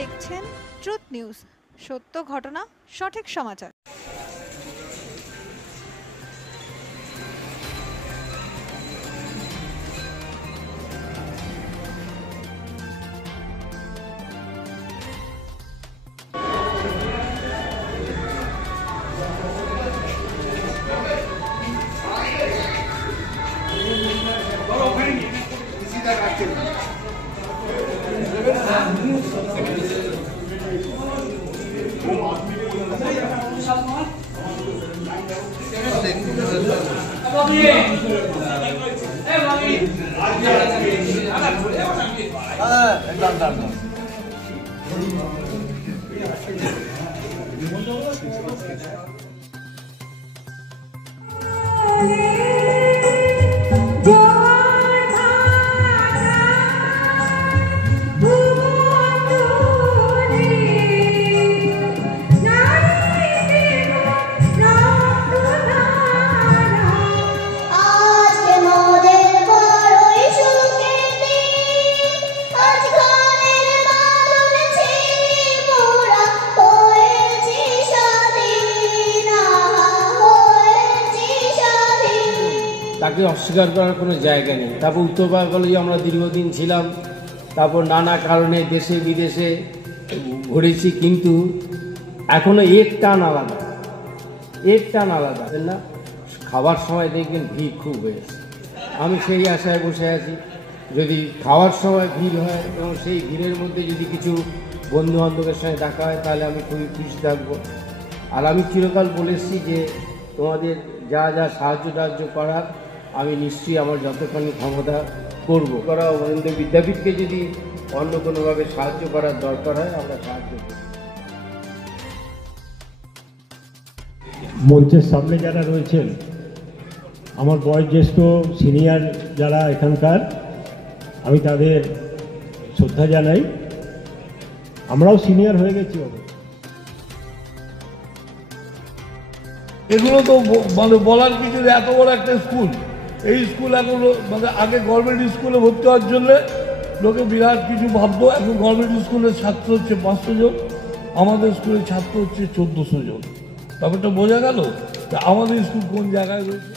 দেখছেন truth news, সত্য ঘটনা, সঠিক সমাচার। তাকে অস্বীকার করার কোনো জায়গা নেই। তারপর উত্তরপাড়া কলেজে আমরা দীর্ঘদিন ছিলাম, তারপর নানা কারণে দেশে বিদেশে ঘুরেছি, কিন্তু এখনো এর টান আলাদা না। খাবার সময় দেখবেন ভিড় খুব হয়েছে, আমি সেই আশায় বসে আছি যদি খাওয়ার সময় ভিড় হয় এবং সেই ভিড়ের মধ্যে যদি কিছু বন্ধু বান্ধবের সঙ্গে দেখা হয় তাহলে আমি খুবই খুশি থাকবো। আর আমি চিরকাল বলেছি যে তোমাদের যা যা সাহায্য করার আমি নিশ্চয়ই আমার যতখানি ক্ষমতা করবো। অবনীন্দ্র বিদ্যাপীঠকে যদি অন্য কোনোভাবে সাহায্য করার দরকার হয় আমরা সাহায্য করব। মঞ্চের সামনে যারা রয়েছেন, আমার বয়োজ্যেষ্ঠ সিনিয়র যারা এখানকার, আমি তাদের শ্রদ্ধা জানাই। আমরাও সিনিয়র হয়ে গেছি। এগুলো তো মানে বলার কিছু, এত বড় একটা স্কুল, এই স্কুল এখন মানে আগে গভর্নমেন্ট স্কুলে ভর্তি হওয়ার জন্য লোকে বিরাট কিছু ভাবতো। এখন গভর্নমেন্ট স্কুলের ছাত্র হচ্ছে 500 জন, আমাদের স্কুলের ছাত্র হচ্ছে 1400 জন। ব্যাপারটা বোঝা গেল আমাদের স্কুল কোন জায়গায় রয়েছে।